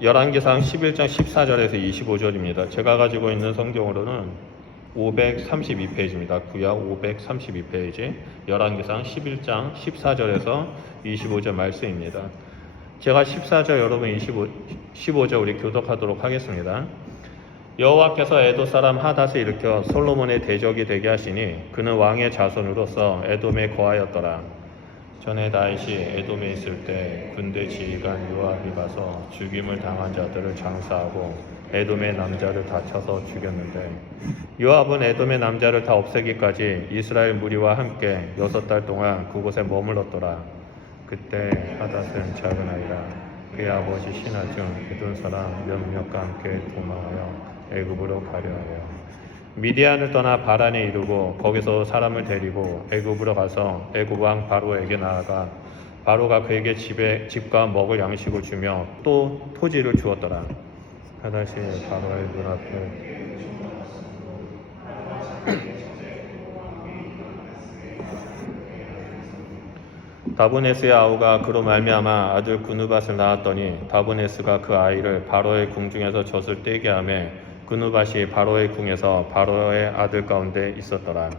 열왕기상 11장 14절에서 25절입니다. 제가 가지고 있는 성경으로는 532페이지입니다. 구약 532페이지 열왕기상 11장 14절에서 25절 말씀입니다. 제가 14절 여러분 15절 우리 교독하도록 하겠습니다. 여호와께서 에돔 사람 하닷을 일으켜 솔로몬의 대적이 되게 하시니 그는 왕의 자손으로서 에돔에 거하였더라. 전에 다윗이 에돔에 있을 때 군대 지휘관 요압이 가서 죽임을 당한 자들을 장사하고 에돔의 남자를 다 쳐서 죽였는데 요압은 에돔의 남자를 다 없애기까지 이스라엘 무리와 함께 6달 동안 그곳에 머물렀더라. 그때 하닷은 작은 아이라 그의 아버지 신하 중 에돔 사람 몇몇과 함께 도망하여 애굽으로 가려 하여 미디안을 떠나 바란에 이르고 거기서 사람을 데리고 애굽으로 가서 애굽 왕 바로에게 나아가 바로가 그에게 집과 먹을 양식을 주며 또 토지를 주었더라. 하닷이 바로의 눈앞에 다브네스의 아우가 그로 말미암아 아들 그누밧을 낳았더니 다브네스가 그 아이를 바로의 궁중에서 젖을 떼게 하매 그누밧이 바로의 궁에서 바로의 아들 가운데 있었더라.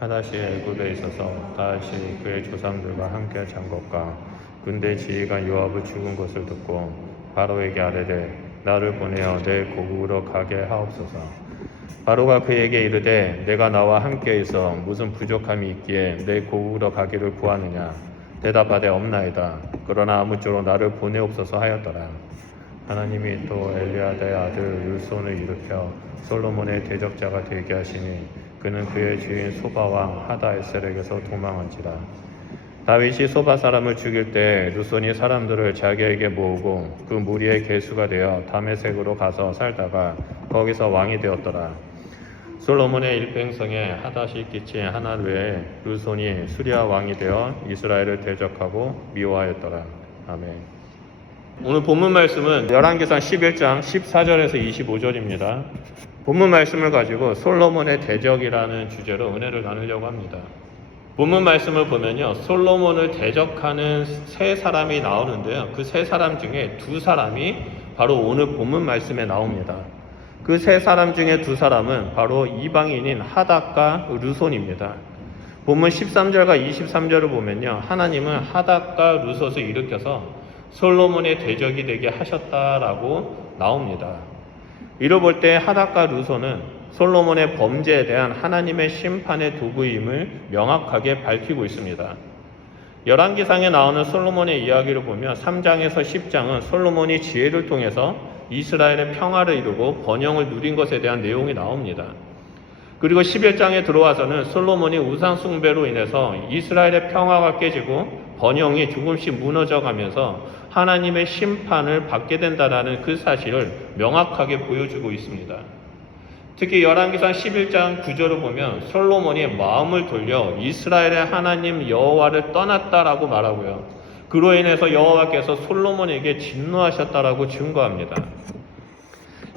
하닷이 애굽에 있어서 다시 그의 조상들과 함께 잔 것과 군대 지휘관 요압을 죽은 것을 듣고 바로에게 아뢰되 나를 보내어 내 고국으로 가게 하옵소서. 바로가 그에게 이르되 내가 나와 함께 있어 무슨 부족함이 있기에 내 고국으로 가기를 구하느냐. 대답하되 없나이다. 그러나 아무쪼록 나를 보내옵소서 하였더라. 하나님이 또 엘리아다의 아들 율손을 일으켜 솔로몬의 대적자가 되게 하시니 그는 그의 주인 소바왕 하다에셀에게서 도망한지라. 다윗이 소바 사람을 죽일 때 르손이 사람들을 자기에게 모으고 그 무리의 계수가 되어 다메섹으로 가서 살다가 거기서 왕이 되었더라. 솔로몬의 일평성에 하닷이 끼친 하나 외에 르손이 수리아 왕이 되어 이스라엘을 대적하고 미워하였더라. 아멘. 오늘 본문 말씀은 열왕기상 11장 14절에서 25절입니다. 본문 말씀을 가지고 솔로몬의 대적이라는 주제로 은혜를 나누려고 합니다. 본문 말씀을 보면요, 솔로몬을 대적하는 세 사람이 나오는데요, 그 세 사람 중에 두 사람이 바로 오늘 본문 말씀에 나옵니다. 그 세 사람 중에 두 사람은 바로 이방인인 하닷과 르손입니다. 본문 13절과 23절을 보면요, 하나님은 하닷과 르손을 일으켜서 솔로몬의 대적이 되게 하셨다라고 나옵니다. 이로 볼 때 하닷과 르손은 솔로몬의 범죄에 대한 하나님의 심판의 도구임을 명확하게 밝히고 있습니다. 열왕기상에 나오는 솔로몬의 이야기를 보면 3장에서 10장은 솔로몬이 지혜를 통해서 이스라엘의 평화를 이루고 번영을 누린 것에 대한 내용이 나옵니다. 그리고 11장에 들어와서는 솔로몬이 우상 숭배로 인해서 이스라엘의 평화가 깨지고 번영이 조금씩 무너져 가면서 하나님의 심판을 받게 된다는 그 사실을 명확하게 보여주고 있습니다. 특히 열왕기상 11장 9절을 보면 솔로몬이 마음을 돌려 이스라엘의 하나님 여호와를 떠났다라고 말하고요. 그로 인해서 여호와께서 솔로몬에게 진노하셨다라고 증거합니다.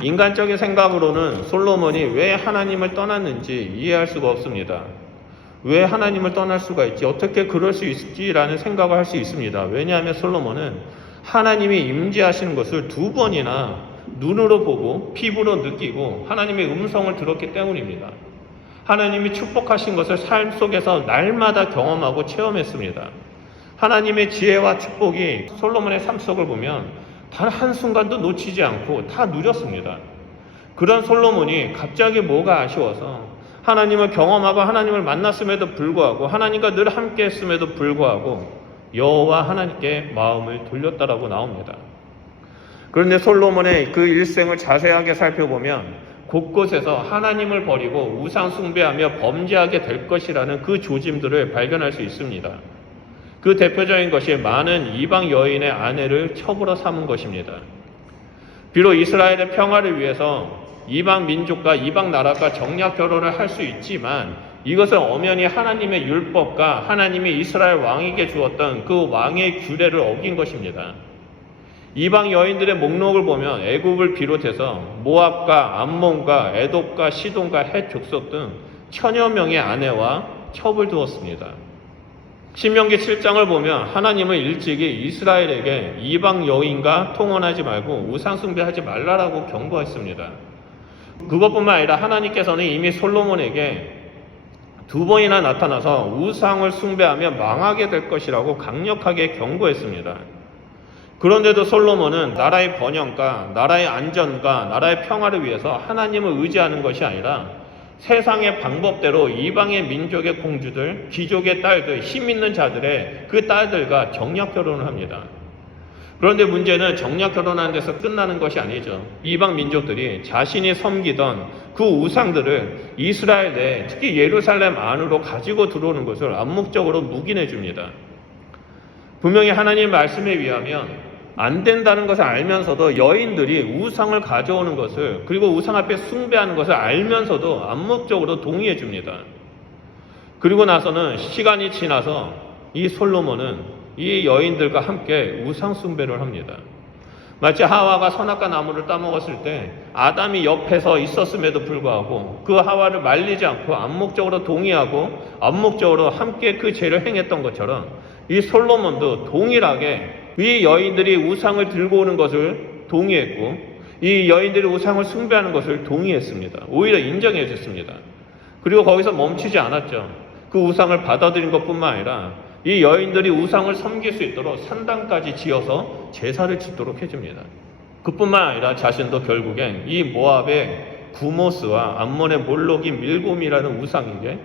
인간적인 생각으로는 솔로몬이 왜 하나님을 떠났는지 이해할 수가 없습니다. 왜 하나님을 떠날 수가 있지? 어떻게 그럴 수 있지라는 생각을 할 수 있습니다. 왜냐하면 솔로몬은 하나님이 임재하시는 것을 2번이나 눈으로 보고 피부로 느끼고 하나님의 음성을 들었기 때문입니다. 하나님이 축복하신 것을 삶 속에서 날마다 경험하고 체험했습니다. 하나님의 지혜와 축복이 솔로몬의 삶 속을 보면 단 한순간도 놓치지 않고 다 누렸습니다. 그런 솔로몬이 갑자기 뭐가 아쉬워서 하나님을 경험하고 하나님을 만났음에도 불구하고 하나님과 늘 함께 했음에도 불구하고 여호와 하나님께 마음을 돌렸다라고 나옵니다. 그런데 솔로몬의 그 일생을 자세하게 살펴보면 곳곳에서 하나님을 버리고 우상 숭배하며 범죄하게 될 것이라는 그 조짐들을 발견할 수 있습니다. 그 대표적인 것이 많은 이방 여인의 아내를 첩으로 삼은 것입니다. 비록 이스라엘의 평화를 위해서 이방 민족과 이방 나라가 정략 결혼을 할 수 있지만 이것은 엄연히 하나님의 율법과 하나님이 이스라엘 왕에게 주었던 그 왕의 규례를 어긴 것입니다. 이방 여인들의 목록을 보면 애굽을 비롯해서 모압과 암몬과 에돔과 시돈과 헷 족속 등 천여 명의 아내와 첩을 두었습니다. 신명기 7장을 보면 하나님은 일찍이 이스라엘에게 이방 여인과 통혼하지 말고 우상 숭배하지 말라라고 경고했습니다. 그것뿐만 아니라 하나님께서는 이미 솔로몬에게 2번이나 나타나서 우상을 숭배하며 망하게 될 것이라고 강력하게 경고했습니다. 그런데도 솔로몬은 나라의 번영과 나라의 안전과 나라의 평화를 위해서 하나님을 의지하는 것이 아니라 세상의 방법대로 이방의 민족의 공주들, 귀족의 딸들, 힘 있는 자들의 그 딸들과 정략 결혼을 합니다. 그런데 문제는 정략 결혼하는 데서 끝나는 것이 아니죠. 이방 민족들이 자신이 섬기던 그 우상들을 이스라엘 내, 특히 예루살렘 안으로 가지고 들어오는 것을 암묵적으로 묵인해 줍니다. 분명히 하나님 말씀에 의하면 안 된다는 것을 알면서도 여인들이 우상을 가져오는 것을, 그리고 우상 앞에 숭배하는 것을 알면서도 암묵적으로 동의해 줍니다. 그리고 나서는 시간이 지나서 이 솔로몬은 이 여인들과 함께 우상 숭배를 합니다. 마치 하와가 선악과 나무를 따먹었을 때 아담이 옆에서 있었음에도 불구하고 그 하와를 말리지 않고 암묵적으로 동의하고 암묵적으로 함께 그 죄를 행했던 것처럼 이 솔로몬도 동일하게 이 여인들이 우상을 들고 오는 것을 동의했고 이 여인들이 우상을 숭배하는 것을 동의했습니다. 오히려 인정해 줬습니다. 그리고 거기서 멈추지 않았죠. 그 우상을 받아들인 것뿐만 아니라 이 여인들이 우상을 섬길 수 있도록 산당까지 지어서 제사를 짓도록 해줍니다. 그뿐만 아니라 자신도 결국엔 이 모압의 구모스와 암몬의 몰록인 밀곰이라는 우상에게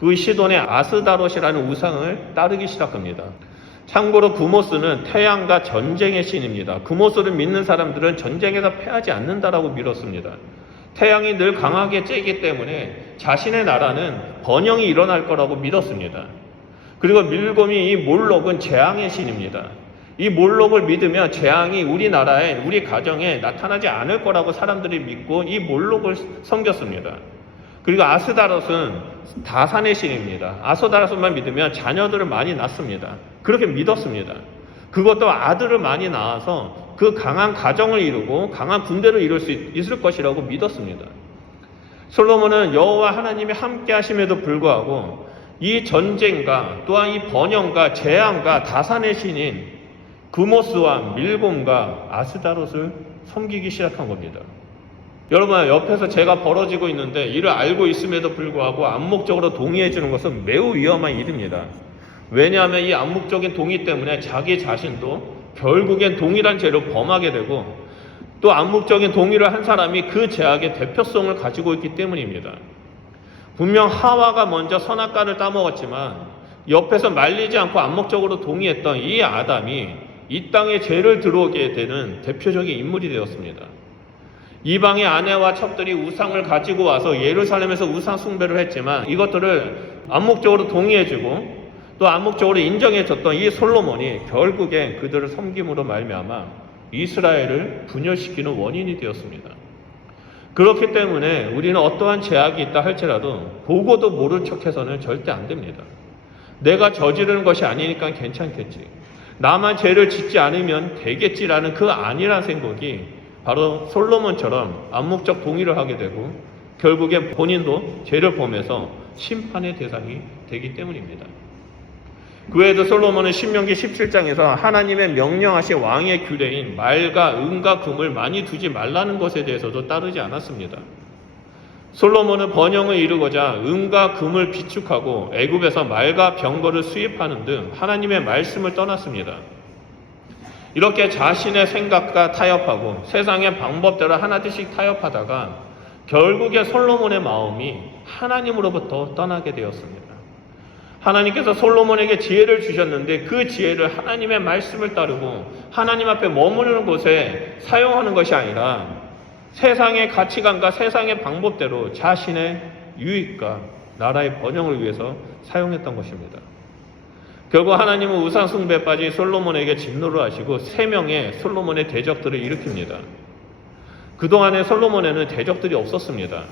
그 시돈의 아스다롯이라는 우상을 따르기 시작합니다. 참고로 구모스는 태양과 전쟁의 신입니다. 구모스를 믿는 사람들은 전쟁에서 패하지 않는다라고 믿었습니다. 태양이 늘 강하게 쬐기 때문에 자신의 나라는 번영이 일어날 거라고 믿었습니다. 그리고 밀곰이 이 몰록은 재앙의 신입니다. 이 몰록을 믿으면 재앙이 우리나라에, 우리 가정에 나타나지 않을 거라고 사람들이 믿고 이 몰록을 섬겼습니다. 그리고 아스다롯은 다산의 신입니다. 아스다롯만 믿으면 자녀들을 많이 낳습니다. 그렇게 믿었습니다. 그것도 아들을 많이 낳아서 그 강한 가정을 이루고 강한 군대를 이룰 수 있을 것이라고 믿었습니다. 솔로몬은 여호와 하나님이 함께 하심에도 불구하고 이 전쟁과 또한 이 번영과 재앙과 다산의 신인 구모스와 밀곰과 아스다롯을 섬기기 시작한 겁니다. 여러분, 옆에서 제가 벌어지고 있는데 이를 알고 있음에도 불구하고 암묵적으로 동의해 주는 것은 매우 위험한 일입니다. 왜냐하면 이 암묵적인 동의 때문에 자기 자신도 결국엔 동일한 죄를 범하게 되고 또 암묵적인 동의를 한 사람이 그 죄악의 대표성을 가지고 있기 때문입니다. 분명 하와가 먼저 선악과를 따먹었지만 옆에서 말리지 않고 암묵적으로 동의했던 이 아담이 이 땅에 죄를 들어오게 되는 대표적인 인물이 되었습니다. 이방의 아내와 첩들이 우상을 가지고 와서 예루살렘에서 우상 숭배를 했지만 이것들을 암묵적으로 동의해주고 또 암묵적으로 인정해줬던 이 솔로몬이 결국에 그들을 섬김으로 말미암아 이스라엘을 분열시키는 원인이 되었습니다. 그렇기 때문에 우리는 어떠한 제약이 있다 할지라도 보고도 모른 척해서는 절대 안 됩니다. 내가 저지르는 것이 아니니까 괜찮겠지, 나만 죄를 짓지 않으면 되겠지라는 그 아니란 생각이 바로 솔로몬처럼 암묵적 동의를 하게 되고 결국엔 본인도 죄를 범해서 심판의 대상이 되기 때문입니다. 그 외에도 솔로몬은 신명기 17장에서 하나님의 명령하신 왕의 규례인 말과 은과 금을 많이 두지 말라는 것에 대해서도 따르지 않았습니다. 솔로몬은 번영을 이루고자 은과 금을 비축하고 애굽에서 말과 병거를 수입하는 등 하나님의 말씀을 떠났습니다. 이렇게 자신의 생각과 타협하고 세상의 방법대로 하나둘씩 타협하다가 결국에 솔로몬의 마음이 하나님으로부터 떠나게 되었습니다. 하나님께서 솔로몬에게 지혜를 주셨는데 그 지혜를 하나님의 말씀을 따르고 하나님 앞에 머무르는 곳에 사용하는 것이 아니라 세상의 가치관과 세상의 방법대로 자신의 유익과 나라의 번영을 위해서 사용했던 것입니다. 결국 하나님은 우상 숭배에 빠진 솔로몬에게 진노를 하시고 3명의 솔로몬의 대적들을 일으킵니다. 그동안에 솔로몬에는 대적들이 없었습니다.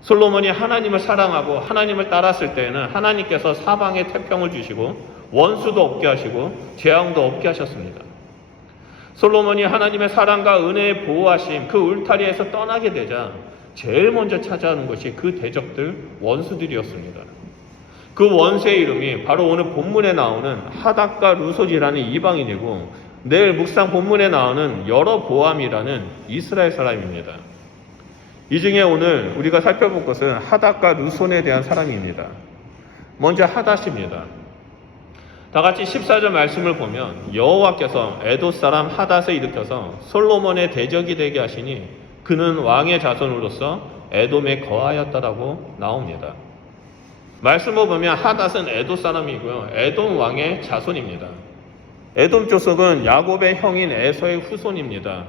솔로몬이 하나님을 사랑하고 하나님을 따랐을 때에는 하나님께서 사방에 태평을 주시고 원수도 없게 하시고 재앙도 없게 하셨습니다. 솔로몬이 하나님의 사랑과 은혜의 보호하심 그 울타리에서 떠나게 되자 제일 먼저 찾아오는 것이 그 대적들 원수들이었습니다. 그 원수의 이름이 바로 오늘 본문에 나오는 하닷과 루손이라는 이방인이고, 내일 묵상 본문에 나오는 여로보암이라는 이스라엘 사람입니다. 이 중에 오늘 우리가 살펴볼 것은 하닷과 루손에 대한 사람입니다. 먼저 하닷입니다. 다 같이 14절 말씀을 보면 여호와께서 에돔 사람 하닷을 일으켜서 솔로몬의 대적이 되게 하시니 그는 왕의 자손으로서 에돔에 거하였다라고 나옵니다. 말씀을 보면 하닷은 에돔 사람이고요. 에돔 왕의 자손입니다. 에돔 족속은 야곱의 형인 에서의 후손입니다.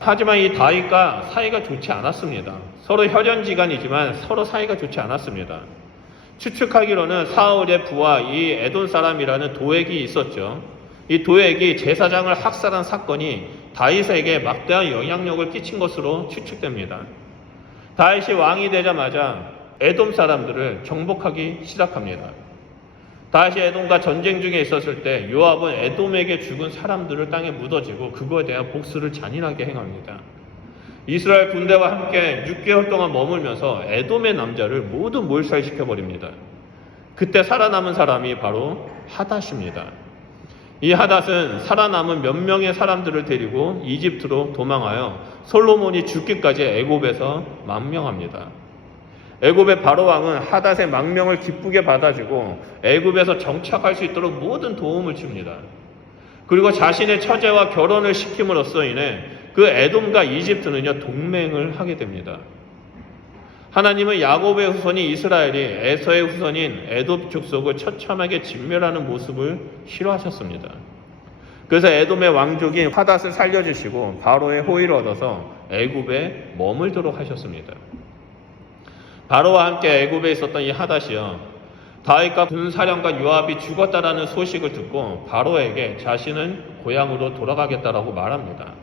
하지만 이 다윗과 사이가 좋지 않았습니다. 서로 혈연지간이지만 서로 사이가 좋지 않았습니다. 추측하기로는 사울의 부하 이 에돔 사람이라는 도액이 있었죠. 이 도액이 제사장을 학살한 사건이 다윗에게 막대한 영향력을 끼친 것으로 추측됩니다. 다윗이 왕이 되자마자 에돔 사람들을 정복하기 시작합니다. 다윗이 에돔과 전쟁 중에 있었을 때 요압은 에돔에게 죽은 사람들을 땅에 묻어지고 그거에 대한 복수를 잔인하게 행합니다. 이스라엘 군대와 함께 6개월 동안 머물면서 에돔의 남자를 모두 몰살시켜버립니다. 그때 살아남은 사람이 바로 하닷입니다. 이 하닷은 살아남은 몇 명의 사람들을 데리고 이집트로 도망하여 솔로몬이 죽기까지 애굽에서 망명합니다. 애굽의 바로 왕은 하닷의 망명을 기쁘게 받아주고 애굽에서 정착할 수 있도록 모든 도움을 줍니다. 그리고 자신의 처제와 결혼을 시킴으로써 인해 그 에돔과 이집트는요 동맹을 하게 됩니다. 하나님은 야곱의 후손인 이스라엘이 에서의 후손인 에돔 족속을 처참하게 진멸하는 모습을 싫어하셨습니다. 그래서 에돔의 왕족인 하닷을 살려주시고 바로의 호의를 얻어서 애굽에 머물도록 하셨습니다. 바로와 함께 애굽에 있었던 이 하닷이요, 다윗과 군사령관 요압이 죽었다라는 소식을 듣고 바로에게 자신은 고향으로 돌아가겠다라고 말합니다.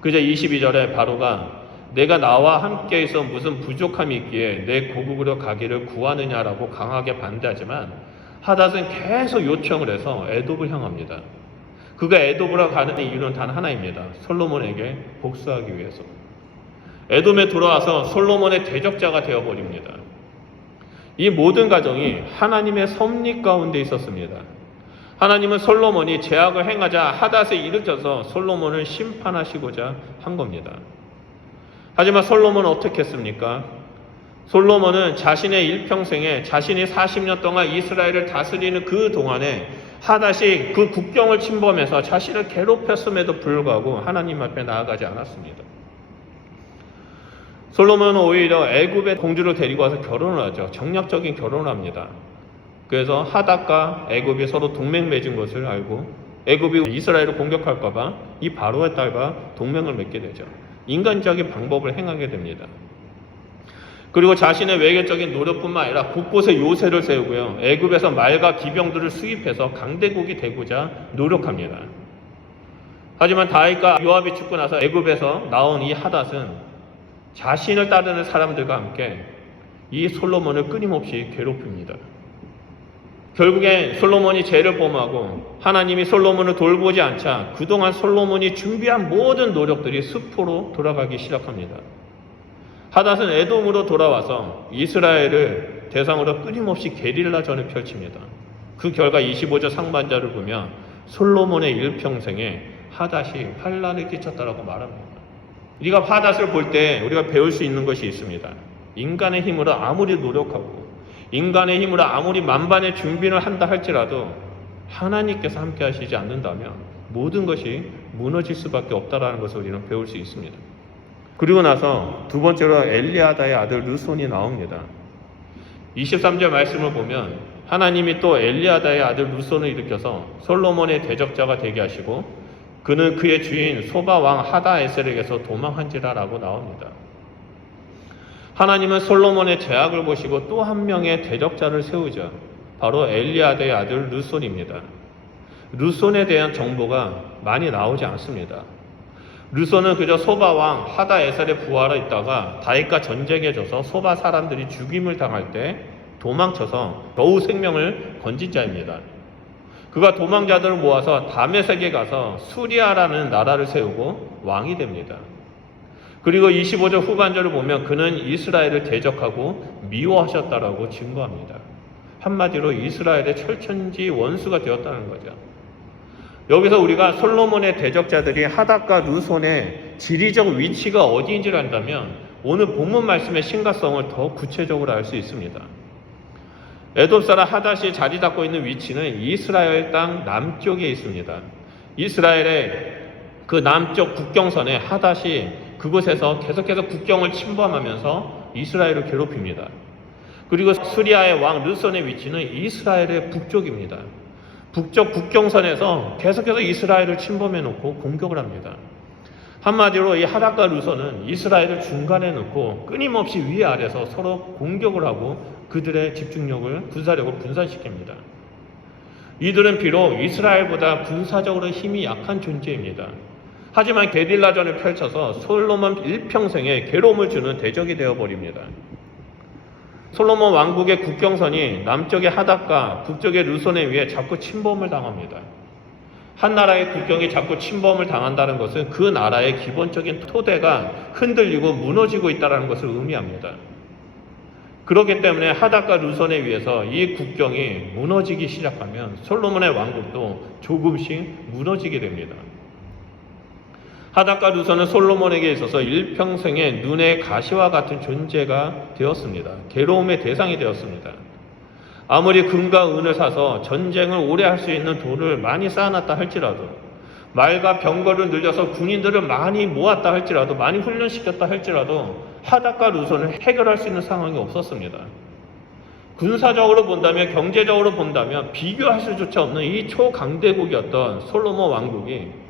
그저 22절에 바로가 내가 나와 함께 있어 무슨 부족함이 있기에 내 고국으로 가기를 구하느냐라고 강하게 반대하지만 하닷은 계속 요청을 해서 에돔을 향합니다. 그가 에돔으로 가는 이유는 단 하나입니다. 솔로몬에게 복수하기 위해서. 에돔에 돌아와서 솔로몬의 대적자가 되어버립니다. 이 모든 과정이 하나님의 섭리 가운데 있었습니다. 하나님은 솔로몬이 죄악을 행하자 하닷을 일으켜서 솔로몬을 심판하시고자 한 겁니다. 하지만 솔로몬은 어떻게 했습니까? 솔로몬은 자신의 일평생에 자신이 40년 동안 이스라엘을 다스리는 그 동안에 하닷이 그 국경을 침범해서 자신을 괴롭혔음에도 불구하고 하나님 앞에 나아가지 않았습니다. 솔로몬은 오히려 애굽의 공주를 데리고 와서 결혼을 하죠. 정략적인 결혼을 합니다. 그래서 하닷과 애굽이 서로 동맹 맺은 것을 알고 애굽이 이스라엘을 공격할까 봐 이 바로의 딸과 동맹을 맺게 되죠. 인간적인 방법을 행하게 됩니다. 그리고 자신의 외교적인 노력뿐만 아니라 곳곳에 요새를 세우고요. 애굽에서 말과 기병들을 수입해서 강대국이 되고자 노력합니다. 하지만 다윗과 요압이 죽고 나서 애굽에서 나온 이 하닷은 자신을 따르는 사람들과 함께 이 솔로몬을 끊임없이 괴롭힙니다. 결국엔 솔로몬이 죄를 범하고 하나님이 솔로몬을 돌보지 않자 그동안 솔로몬이 준비한 모든 노력들이 수포로 돌아가기 시작합니다. 하닷은 에돔으로 돌아와서 이스라엘을 대상으로 끊임없이 게릴라전을 펼칩니다. 그 결과 25절 상반절을 보면 솔로몬의 일평생에 하닷이 환난을 끼쳤다라고 말합니다. 우리가 하닷을 볼 때 우리가 배울 수 있는 것이 있습니다. 인간의 힘으로 아무리 노력하고 인간의 힘으로 아무리 만반의 준비를 한다 할지라도 하나님께서 함께 하시지 않는다면 모든 것이 무너질 수밖에 없다라는 것을 우리는 배울 수 있습니다. 그리고 나서 두 번째로 엘리아다의 아들 르손이 나옵니다. 23절 말씀을 보면 하나님이 또 엘리아다의 아들 르손을 일으켜서 솔로몬의 대적자가 되게 하시고 그는 그의 주인 소바 왕 하다에셀에게서 도망한지라라고 나옵니다. 하나님은 솔로몬의 죄악을 보시고 또 한 명의 대적자를 세우죠. 바로 엘리아다의 아들 르손입니다. 르손에 대한 정보가 많이 나오지 않습니다. 르손은 그저 소바 왕 하다에셀의 부하로 있다가 다윗과 전쟁에 져서 소바 사람들이 죽임을 당할 때 도망쳐서 겨우 생명을 건진 자입니다. 그가 도망자들을 모아서 다메섹에 가서 수리아라는 나라를 세우고 왕이 됩니다. 그리고 25절 후반절을 보면 그는 이스라엘을 대적하고 미워하셨다라고 증거합니다. 한마디로 이스라엘의 철천지 원수가 되었다는 거죠. 여기서 우리가 솔로몬의 대적자들이 하닷과 르손의 지리적 위치가 어디인지를 안다면 오늘 본문 말씀의 심각성을 더 구체적으로 알 수 있습니다. 에돔 사람 하닷이 자리 잡고 있는 위치는 이스라엘 땅 남쪽에 있습니다. 이스라엘의 그 남쪽 국경선에 하닷이 그곳에서 계속해서 국경을 침범하면서 이스라엘을 괴롭힙니다. 그리고 수리아의 왕 르손의 위치는 이스라엘의 북쪽입니다. 북쪽 국경선에서 계속해서 이스라엘을 침범해놓고 공격을 합니다. 한마디로 이 하닷과 르손은 이스라엘을 중간에 놓고 끊임없이 위아래서 서로 공격을 하고 그들의 집중력을, 군사력을 분산시킵니다. 이들은 비록 이스라엘보다 군사적으로 힘이 약한 존재입니다. 하지만 게릴라전을 펼쳐서 솔로몬 일평생에 괴로움을 주는 대적이 되어버립니다. 솔로몬 왕국의 국경선이 남쪽의 하닷과 북쪽의 르손에 의해 자꾸 침범을 당합니다. 한 나라의 국경이 자꾸 침범을 당한다는 것은 그 나라의 기본적인 토대가 흔들리고 무너지고 있다는 것을 의미합니다. 그렇기 때문에 하닷과 르손에 의해서 이 국경이 무너지기 시작하면 솔로몬의 왕국도 조금씩 무너지게 됩니다. 하닷과 르손은 솔로몬에게 있어서 일평생의 눈의 가시와 같은 존재가 되었습니다. 괴로움의 대상이 되었습니다. 아무리 금과 은을 사서 전쟁을 오래 할 수 있는 돈을 많이 쌓아놨다 할지라도, 말과 병거를 늘려서 군인들을 많이 모았다 할지라도, 많이 훈련시켰다 할지라도 하닷과 르손을 해결할 수 있는 상황이 없었습니다. 군사적으로 본다면, 경제적으로 본다면 비교할 수조차 없는 이 초강대국이었던 솔로몬 왕국이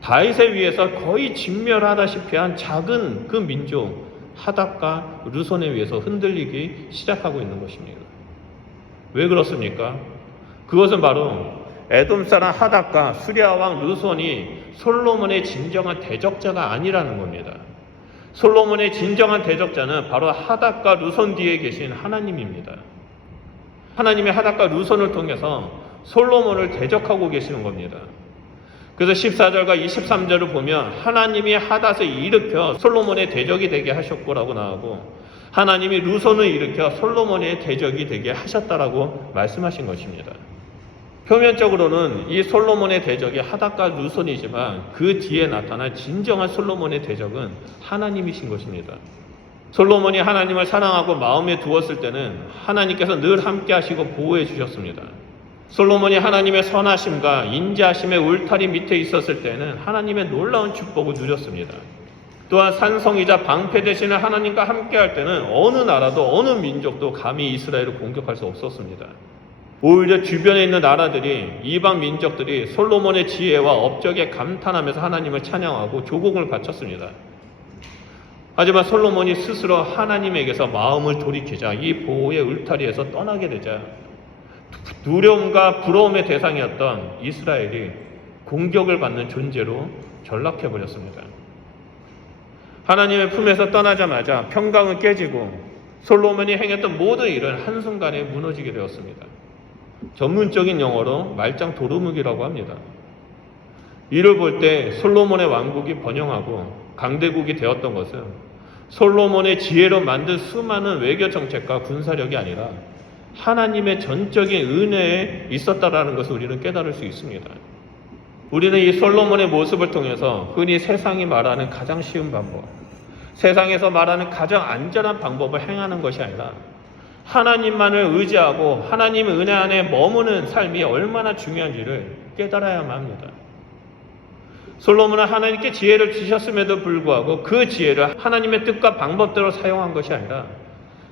다윗에 의해서 거의 진멸하다시피 한 작은 그 민족 하닷과 르손에 의해서 흔들리기 시작하고 있는 것입니다. 왜 그렇습니까? 그것은 바로 에돔 사람 하닷과 수리아 왕 르손이 솔로몬의 진정한 대적자가 아니라는 겁니다. 솔로몬의 진정한 대적자는 바로 하닷과 르손 뒤에 계신 하나님입니다. 하나님이 하닷과 르손을 통해서 솔로몬을 대적하고 계시는 겁니다. 그래서 14절과 23절을 보면 하나님이 하닷을 일으켜 솔로몬의 대적이 되게 하셨고라고 나오고, 하나님이 르손을 일으켜 솔로몬의 대적이 되게 하셨다라고 말씀하신 것입니다. 표면적으로는 이 솔로몬의 대적이 하닷과 르손이지만 그 뒤에 나타난 진정한 솔로몬의 대적은 하나님이신 것입니다. 솔로몬이 하나님을 사랑하고 마음에 두었을 때는 하나님께서 늘 함께 하시고 보호해 주셨습니다. 솔로몬이 하나님의 선하심과 인자하심의 울타리 밑에 있었을 때는 하나님의 놀라운 축복을 누렸습니다. 또한 산성이자 방패 되시는 하나님과 함께 할 때는 어느 나라도 어느 민족도 감히 이스라엘을 공격할 수 없었습니다. 오히려 주변에 있는 나라들이, 이방 민족들이 솔로몬의 지혜와 업적에 감탄하면서 하나님을 찬양하고 조공을 바쳤습니다. 하지만 솔로몬이 스스로 하나님에게서 마음을 돌이키자 이 보호의 울타리에서 떠나게 되자 두려움과 부러움의 대상이었던 이스라엘이 공격을 받는 존재로 전락해버렸습니다. 하나님의 품에서 떠나자마자 평강은 깨지고 솔로몬이 행했던 모든 일은 한순간에 무너지게 되었습니다. 전문적인 용어로 말짱 도루묵이라고 합니다. 이를 볼 때 솔로몬의 왕국이 번영하고 강대국이 되었던 것은 솔로몬의 지혜로 만든 수많은 외교 정책과 군사력이 아니라 하나님의 전적인 은혜에 있었다라는 것을 우리는 깨달을 수 있습니다. 우리는 이 솔로몬의 모습을 통해서 흔히 세상이 말하는 가장 쉬운 방법, 세상에서 말하는 가장 안전한 방법을 행하는 것이 아니라 하나님만을 의지하고 하나님의 은혜 안에 머무는 삶이 얼마나 중요한지를 깨달아야만 합니다. 솔로몬은 하나님께 지혜를 주셨음에도 불구하고 그 지혜를 하나님의 뜻과 방법대로 사용한 것이 아니라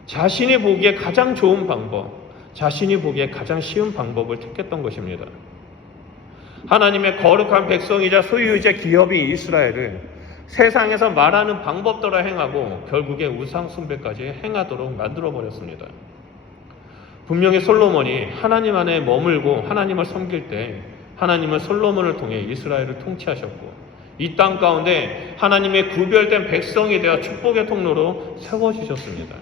자신이 보기에 가장 좋은 방법, 자신이 보기에 가장 쉬운 방법을 택했던 것입니다. 하나님의 거룩한 백성이자 소유이자 기업인 이스라엘을 세상에서 말하는 방법대로 행하고 결국에 우상 숭배까지 행하도록 만들어버렸습니다. 분명히 솔로몬이 하나님 안에 머물고 하나님을 섬길 때 하나님은 솔로몬을 통해 이스라엘을 통치하셨고 이 땅 가운데 하나님의 구별된 백성이 되어 축복의 통로로 세워주셨습니다.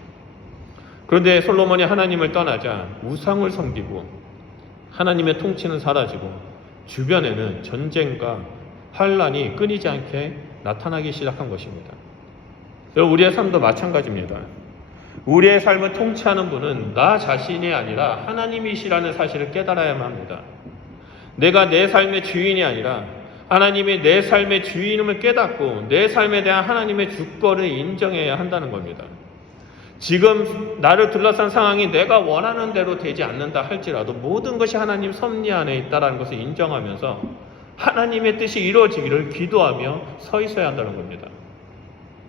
그런데 솔로몬이 하나님을 떠나자 우상을 섬기고 하나님의 통치는 사라지고 주변에는 전쟁과 환란이 끊이지 않게 나타나기 시작한 것입니다. 여러분, 우리의 삶도 마찬가지입니다. 우리의 삶을 통치하는 분은 나 자신이 아니라 하나님이시라는 사실을 깨달아야만 합니다. 내가 내 삶의 주인이 아니라 하나님이 내 삶의 주인임을 깨닫고 내 삶에 대한 하나님의 주권을 인정해야 한다는 겁니다. 지금 나를 둘러싼 상황이 내가 원하는 대로 되지 않는다 할지라도 모든 것이 하나님 섭리 안에 있다는 것을 인정하면서 하나님의 뜻이 이루어지기를 기도하며 서 있어야 한다는 겁니다.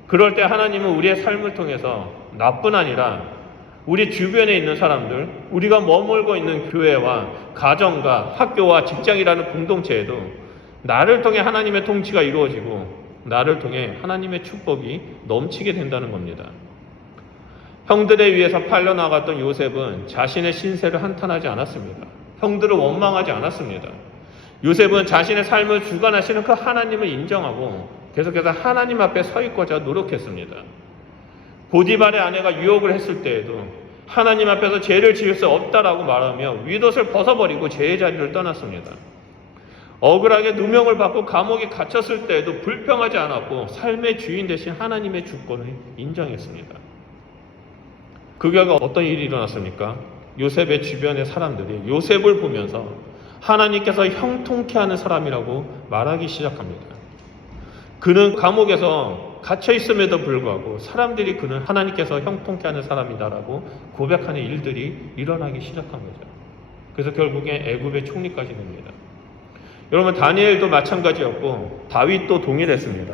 그럴 때 하나님은 우리의 삶을 통해서 나뿐 아니라 우리 주변에 있는 사람들, 우리가 머물고 있는 교회와 가정과 학교와 직장이라는 공동체에도 나를 통해 하나님의 통치가 이루어지고 나를 통해 하나님의 축복이 넘치게 된다는 겁니다. 형들에 의해서 팔려나갔던 요셉은 자신의 신세를 한탄하지 않았습니다. 형들을 원망하지 않았습니다. 요셉은 자신의 삶을 주관하시는 그 하나님을 인정하고 계속해서 하나님 앞에 서 있고자 노력했습니다. 보디발의 아내가 유혹을 했을 때에도 하나님 앞에서 죄를 지을 수 없다라고 말하며 윗옷을 벗어버리고 죄의 자리를 떠났습니다. 억울하게 누명을 받고 감옥에 갇혔을 때에도 불평하지 않았고 삶의 주인 되신 하나님의 주권을 인정했습니다. 그 결과 어떤 일이 일어났습니까? 요셉의 주변의 사람들이 요셉을 보면서 하나님께서 형통케 하는 사람이라고 말하기 시작합니다. 그는 감옥에서 갇혀 있음에도 불구하고 사람들이 그는 하나님께서 형통케 하는 사람이다라고 고백하는 일들이 일어나기 시작한 거죠. 그래서 결국에 애굽의 총리까지 됩니다. 여러분, 다니엘도 마찬가지였고 다윗도 동일했습니다.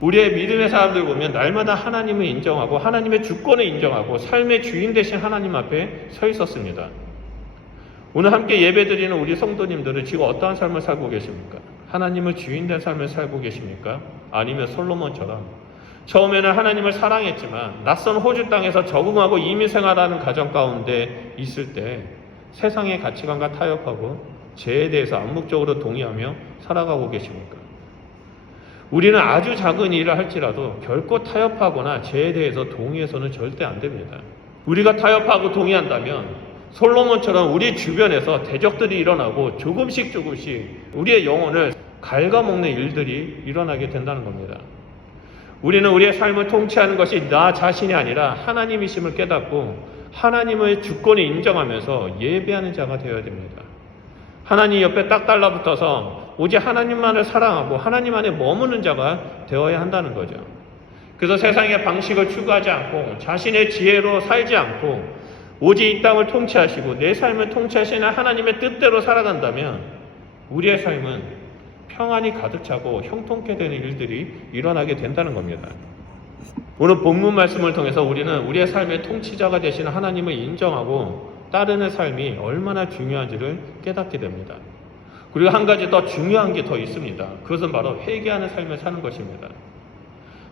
우리의 믿음의 사람들 보면 날마다 하나님을 인정하고 하나님의 주권을 인정하고 삶의 주인 되신 하나님 앞에 서 있었습니다. 오늘 함께 예배드리는 우리 성도님들은 지금 어떠한 삶을 살고 계십니까? 하나님을 주인 된 삶을 살고 계십니까? 아니면 솔로몬처럼 처음에는 하나님을 사랑했지만 낯선 호주 땅에서 적응하고 이민 생활하는 가정 가운데 있을 때 세상의 가치관과 타협하고 죄에 대해서 암묵적으로 동의하며 살아가고 계십니까? 우리는 아주 작은 일을 할지라도 결코 타협하거나 죄에 대해서 동의해서는 절대 안 됩니다. 우리가 타협하고 동의한다면 솔로몬처럼 우리 주변에서 대적들이 일어나고 조금씩 우리의 영혼을 갉아먹는 일들이 일어나게 된다는 겁니다. 우리는 우리의 삶을 통치하는 것이 나 자신이 아니라 하나님이심을 깨닫고 하나님의 주권을 인정하면서 예배하는 자가 되어야 됩니다. 하나님 옆에 딱 달라붙어서 오직 하나님만을 사랑하고 하나님 안에 머무는 자가 되어야 한다는 거죠. 그래서 세상의 방식을 추구하지 않고 자신의 지혜로 살지 않고 오직 이 땅을 통치하시고 내 삶을 통치하시는 하나님의 뜻대로 살아간다면 우리의 삶은 평안이 가득 차고 형통케 되는 일들이 일어나게 된다는 겁니다. 오늘 본문 말씀을 통해서 우리는 우리의 삶의 통치자가 되시는 하나님을 인정하고 따르는 삶이 얼마나 중요한지를 깨닫게 됩니다. 그리고 한 가지 더 중요한 게 더 있습니다. 그것은 바로 회개하는 삶을 사는 것입니다.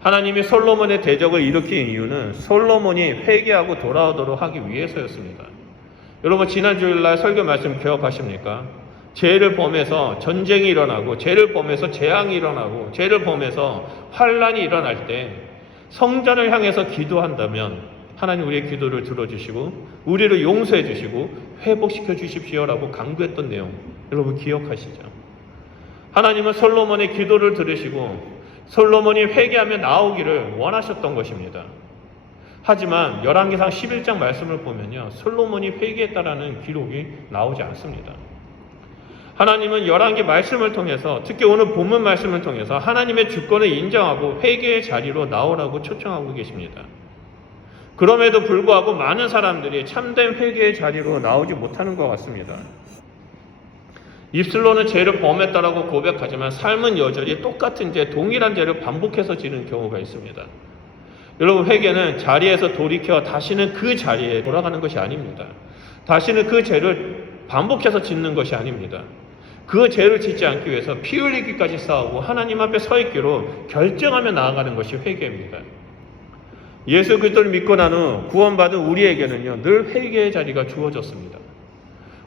하나님이 솔로몬의 대적을 일으킨 이유는 솔로몬이 회개하고 돌아오도록 하기 위해서였습니다. 여러분, 지난 주일날 설교 말씀 기억하십니까? 죄를 범해서 전쟁이 일어나고 죄를 범해서 재앙이 일어나고 죄를 범해서 환란이 일어날 때 성전을 향해서 기도한다면 하나님 우리의 기도를 들어주시고 우리를 용서해 주시고 회복시켜 주십시오라고 강구했던 내용 여러분 기억하시죠? 하나님은 솔로몬의 기도를 들으시고 솔로몬이 회개하며 나오기를 원하셨던 것입니다. 하지만 열왕기상 11장 말씀을 보면요, 솔로몬이 회개했다라는 기록이 나오지 않습니다. 하나님은 열왕기 말씀을 통해서 특히 오늘 본문 말씀을 통해서 하나님의 주권을 인정하고 회개의 자리로 나오라고 초청하고 계십니다. 그럼에도 불구하고 많은 사람들이 참된 회개의 자리로 나오지 못하는 것 같습니다. 입술로는 죄를 범했다라고 고백하지만 삶은 여전히 똑같은 죄, 동일한 죄를 반복해서 지는 경우가 있습니다. 여러분, 회개는 자리에서 돌이켜 다시는 그 자리에 돌아가는 것이 아닙니다. 다시는 그 죄를 반복해서 짓는 것이 아닙니다. 그 죄를 짓지 않기 위해서 피 흘리기까지 싸우고 하나님 앞에 서 있기로 결정하며 나아가는 것이 회개입니다. 예수 그리스도를 믿고 난 후 구원받은 우리에게는요, 늘 회개의 자리가 주어졌습니다.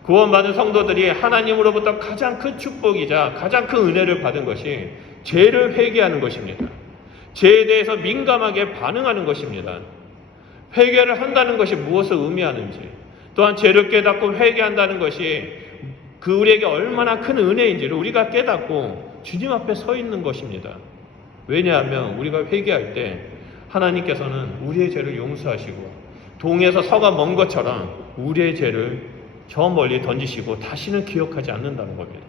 구원받은 성도들이 하나님으로부터 가장 큰 축복이자 가장 큰 은혜를 받은 것이 죄를 회개하는 것입니다. 죄에 대해서 민감하게 반응하는 것입니다. 회개를 한다는 것이 무엇을 의미하는지, 또한 죄를 깨닫고 회개한다는 것이 그 우리에게 얼마나 큰 은혜인지를 우리가 깨닫고 주님 앞에 서 있는 것입니다. 왜냐하면 우리가 회개할 때 하나님께서는 우리의 죄를 용서하시고 동에서 서가 먼 것처럼 우리의 죄를 저 멀리 던지시고 다시는 기억하지 않는다는 겁니다.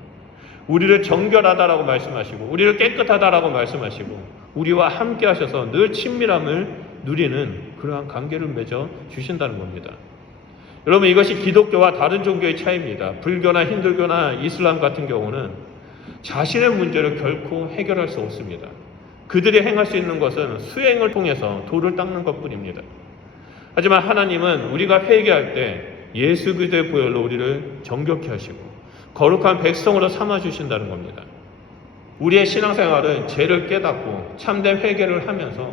우리를 정결하다라고 말씀하시고 우리를 깨끗하다라고 말씀하시고 우리와 함께 하셔서 늘 친밀함을 누리는 그러한 관계를 맺어 주신다는 겁니다. 여러분, 이것이 기독교와 다른 종교의 차이입니다. 불교나 힌두교나 이슬람 같은 경우는 자신의 문제를 결코 해결할 수 없습니다. 그들이 행할 수 있는 것은 수행을 통해서 돌을 닦는 것뿐입니다. 하지만 하나님은 우리가 회개할 때 예수 그리스도의 보혈로 우리를 정결케 하시고 거룩한 백성으로 삼아주신다는 겁니다. 우리의 신앙생활은 죄를 깨닫고 참된 회개를 하면서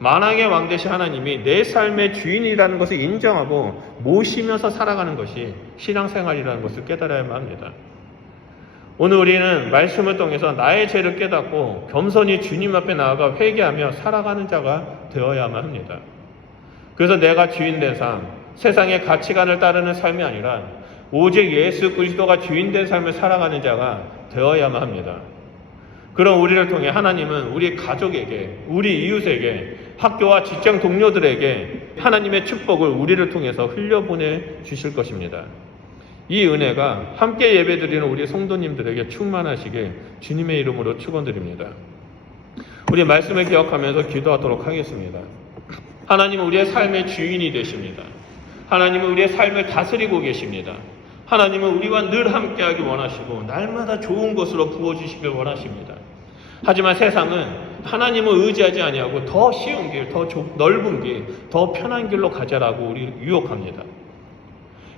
만왕의 왕 되신 하나님이 내 삶의 주인이라는 것을 인정하고 모시면서 살아가는 것이 신앙생활이라는 것을 깨달아야만 합니다. 오늘 우리는 말씀을 통해서 나의 죄를 깨닫고 겸손히 주님 앞에 나아가 회개하며 살아가는 자가 되어야만 합니다. 그래서 내가 주인된 삶, 세상의 가치관을 따르는 삶이 아니라 오직 예수 그리스도가 주인된 삶을 살아가는 자가 되어야만 합니다. 그럼 우리를 통해 하나님은 우리 가족에게, 우리 이웃에게, 학교와 직장 동료들에게 하나님의 축복을 우리를 통해서 흘려보내 주실 것입니다. 이 은혜가 함께 예배드리는 우리 성도님들에게 충만하시게 주님의 이름으로 축원드립니다. 우리 말씀을 기억하면서 기도하도록 하겠습니다. 하나님은 우리의 삶의 주인이 되십니다. 하나님은 우리의 삶을 다스리고 계십니다. 하나님은 우리와 늘 함께하기 원하시고 날마다 좋은 것으로 부어주시길 원하십니다. 하지만 세상은 하나님을 의지하지 아니하고 더 쉬운 길, 더 넓은 길, 더 편한 길로 가자라고 우리를 유혹합니다.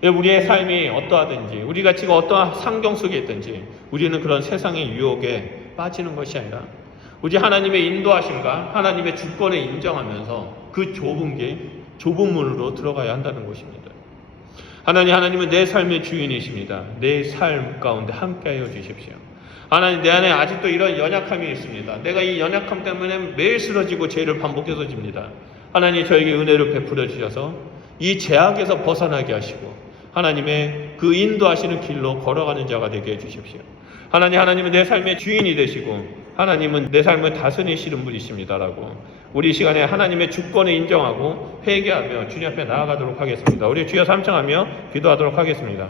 우리의 삶이 어떠하든지 우리가 지금 어떠한 상경 속에 있든지 우리는 그런 세상의 유혹에 빠지는 것이 아니라 오직 하나님의 인도하심과 하나님의 주권을 인정하면서 그 좁은 길, 좁은 문으로 들어가야 한다는 것입니다. 하나님은 내 삶의 주인이십니다. 내 삶 가운데 함께하여 주십시오. 하나님, 내 안에 아직도 이런 연약함이 있습니다. 내가 이 연약함 때문에 매일 쓰러지고 죄를 반복해서 집니다. 하나님, 저에게 은혜를 베풀어 주셔서 이 죄악에서 벗어나게 하시고 하나님의 그 인도하시는 길로 걸어가는 자가 되게 해주십시오. 하나님은 내 삶의 주인이 되시고 하나님은 내 삶을 다스리시는 분이십니다라고 우리 시간에 하나님의 주권을 인정하고 회개하며 주님 앞에 나아가도록 하겠습니다. 우리 주여 삼창하며 기도하도록 하겠습니다.